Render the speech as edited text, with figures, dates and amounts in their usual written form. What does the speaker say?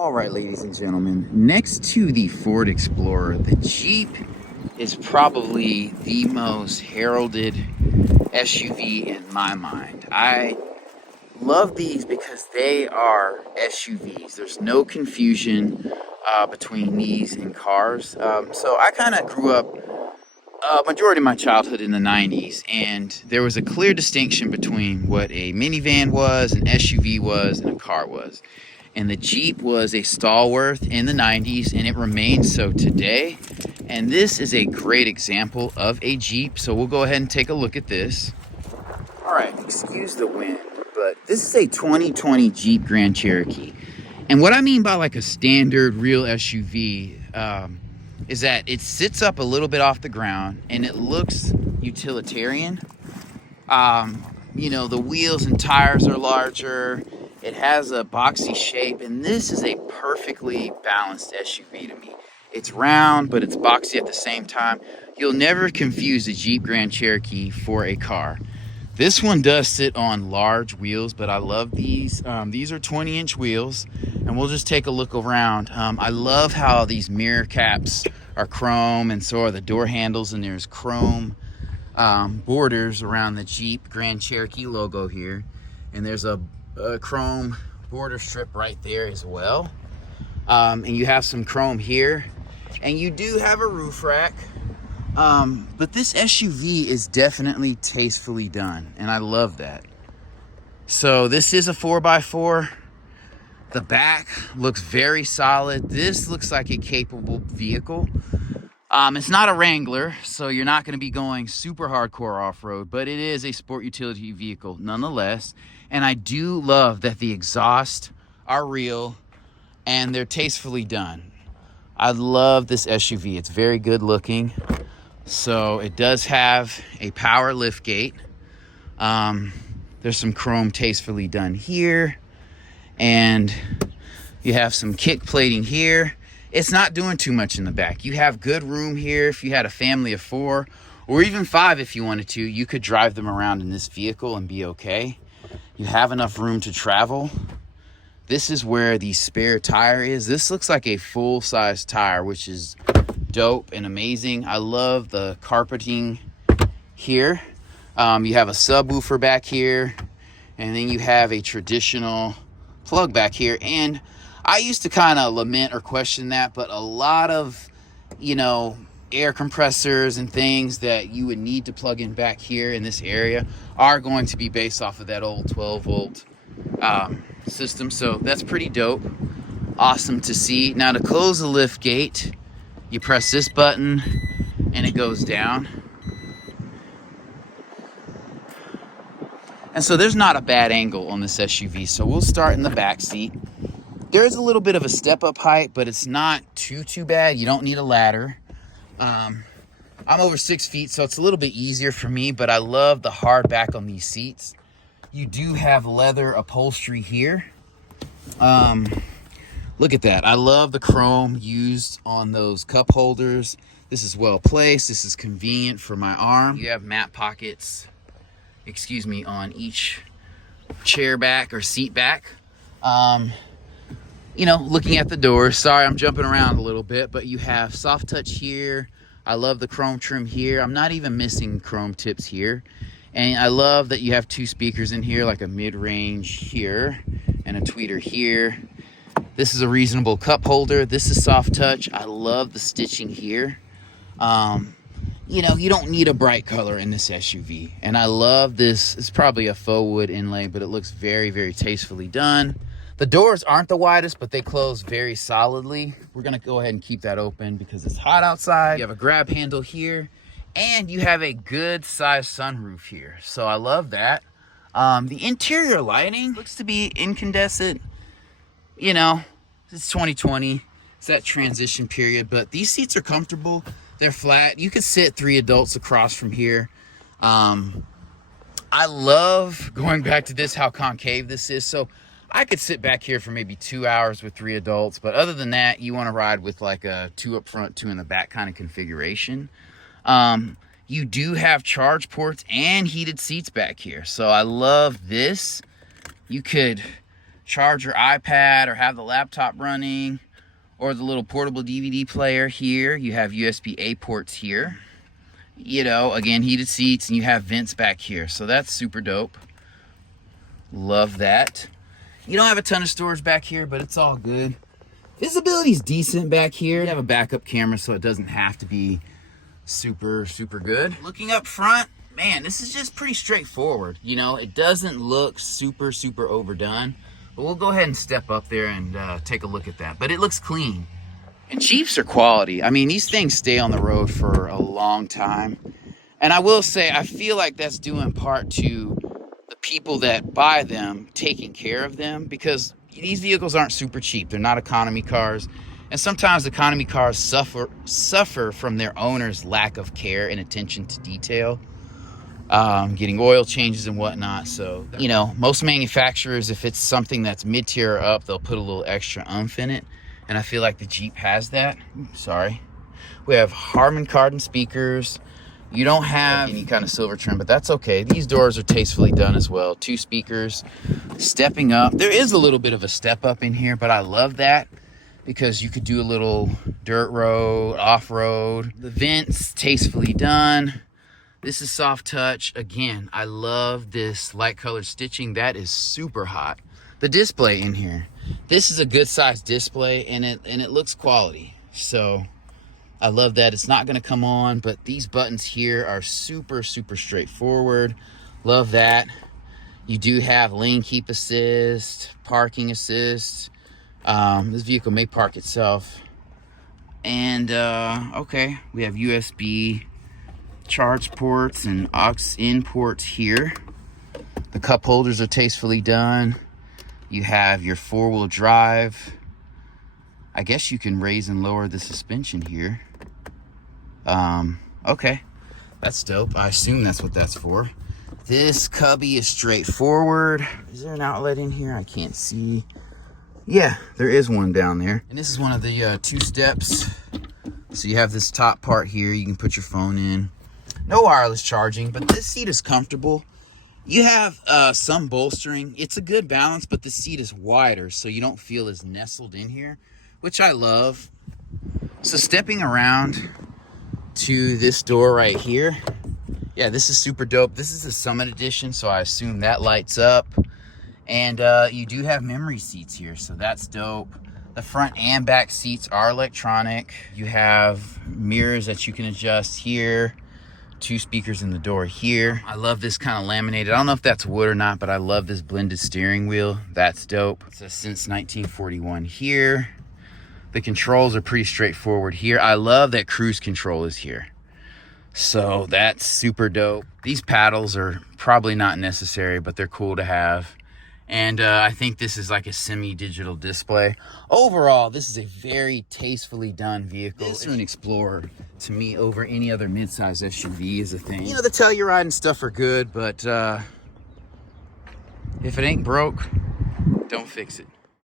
All right, ladies and gentlemen, next to the Ford Explorer, the Jeep is probably the most heralded SUV in my mind. I love these because they are SUVs. There's no confusion between these and cars. So I kind of grew up majority of my childhood in the 90s, and there was a clear distinction between what a minivan was, an SUV was, and a car was. And the Jeep was a stalwart in the 90s, and it remains so today. And this is a great example of a Jeep, so we'll go ahead and take a look at this. All right, excuse the wind, but this is a 2020 Jeep Grand Cherokee. And what I mean by like a standard real SUV is that it sits up a little bit off the ground and it looks utilitarian. The wheels and tires are larger. It has a boxy shape, and this is a perfectly balanced SUV to me. It's round, but it's boxy at the same time. You'll never confuse a Jeep Grand Cherokee for a car. This one does sit on large wheels, but I love these. These are 20-inch wheels, and we'll just take a look around. I love how these mirror caps are chrome, and so are the door handles, and there's chrome borders around the Jeep Grand Cherokee logo here. And there's a chrome border strip right there as well. And you have some chrome here. And you do have a roof rack. But this SUV is definitely tastefully done, and I love that. So this is a 4x4. The back looks very solid. This looks like a capable vehicle. It's not a Wrangler, so you're not going to be going super hardcore off-road, but it is a sport utility vehicle nonetheless. And I do love that the exhausts are real and they're tastefully done. I love this SUV. It's very good looking. So it does have a power lift gate. There's some chrome tastefully done here. And you have some kick plating here. It's not doing too much in the back. You have good room here. If you had a family of 4 or even 5 if you wanted to, you could drive them around in this vehicle and be okay. You have enough room to travel. This is where the spare tire is. This looks like a full-size tire, which is dope and amazing. I love the carpeting here. You have a subwoofer back here, and then you have a traditional plug back here. And I used to kind of lament or question that, but a lot of, air compressors and things that you would need to plug in back here in this area are going to be based off of that old 12-volt system. So that's pretty dope. Awesome to see. Now to close the lift gate, you press this button and it goes down. And so there's not a bad angle on this SUV. So we'll start in the back seat. There's a little bit of a step up height, but it's not too bad. You don't need a ladder. I'm over 6 feet, so it's a little bit easier for me, but I love the hard back on these seats. You do have leather upholstery here. Look at that. I love the chrome used on those cup holders. This is well placed. This is convenient for my arm. You have mat pockets, on each chair back or seat back. Looking at the doors. Sorry, I'm jumping around a little bit, but you have soft touch here. I love the chrome trim here. I'm not even missing chrome tips here. And I love that you have 2 speakers in here, like a mid-range here and a tweeter here. This is a reasonable cup holder. This is soft touch. I love the stitching here. You don't need a bright color in this SUV. And I love this. It's probably a faux wood inlay, but it looks very, very tastefully done. The doors aren't the widest, but they close very solidly. We're gonna go ahead and keep that open because it's hot outside. You have a grab handle here, and you have a good sized sunroof here. So I love that. The interior lighting looks to be incandescent. It's 2020. It's that transition period, but these seats are comfortable. They're flat. You could sit 3 adults across from here. I love going back to this, how concave this is. So I could sit back here for maybe 2 hours with 3 adults, but other than that, you want to ride with like a 2 up front, 2 in the back kind of configuration. You do have charge ports and heated seats back here. So I love this. You could charge your iPad or have the laptop running, or the little portable DVD player here. You have USB-A ports here. You know, again, heated seats, and you have vents back here. So that's super dope. Love that. You don't have a ton of storage back here, but it's all good. Visibility's decent back here. You have a backup camera, so it doesn't have to be super good. Looking up front, man, this is just pretty straightforward. You know, it doesn't look super overdone, but we'll go ahead and step up there and take a look at that. But it looks clean. And Jeeps are quality. I mean, these things stay on the road for a long time. And I will say, I feel like that's due in part to the people that buy them taking care of them, because these vehicles aren't super cheap. They're not economy cars. And sometimes economy cars suffer from their owner's lack of care and attention to detail. Getting oil changes and whatnot. So, you know, most manufacturers, if it's something that's mid-tier or up, they'll put a little extra oomph in it. And I feel like the Jeep has that. Sorry. We have Harman Kardon speakers. You don't have any kind of silver trim, but that's okay. These doors are tastefully done as well. 2 speakers. Stepping up. There is a little bit of a step up in here, but I love that because you could do a little dirt road, off-road. The vents, tastefully done. This is soft touch. Again, I love this light colored stitching. That is super hot. The display in here. This is a good sized display, and it looks quality. So I love that. It's not going to come on, but these buttons here are super straightforward. Love that. You do have lane keep assist, parking assist. This vehicle may park itself. And okay, we have USB charge ports and aux in ports here. The cup holders are tastefully done. You have your 4-wheel drive. I guess you can raise and lower the suspension here. Okay, that's dope. I assume that's what that's for. This cubby is straightforward. Is there an outlet in here? I can't see. Yeah, there is one down there. And this is one of the 2 steps. So you have this top part here. You can put your phone in. No wireless charging, but this seat is comfortable. You have some bolstering. It's a good balance, but the seat is wider, so you don't feel as nestled in here, which I love. So stepping around to this door right here, yeah, this is super dope. This is the Summit Edition, so I assume that lights up. And you do have memory seats here, so that's dope. The front and back seats are electronic. You have mirrors that you can adjust here. 2 speakers in the door here. I love this kind of laminated. I don't know if that's wood or not, but I love this blended steering wheel. That's dope. It says since 1941 here. The controls are pretty straightforward here. I love that cruise control is here. So that's super dope. These paddles are probably not necessary, but they're cool to have. And I think this is like a semi-digital display. Overall, this is a very tastefully done vehicle. This is an Explorer to me over any other midsize SUV is a thing. You know, the Telluride and stuff are good, but if it ain't broke, don't fix it.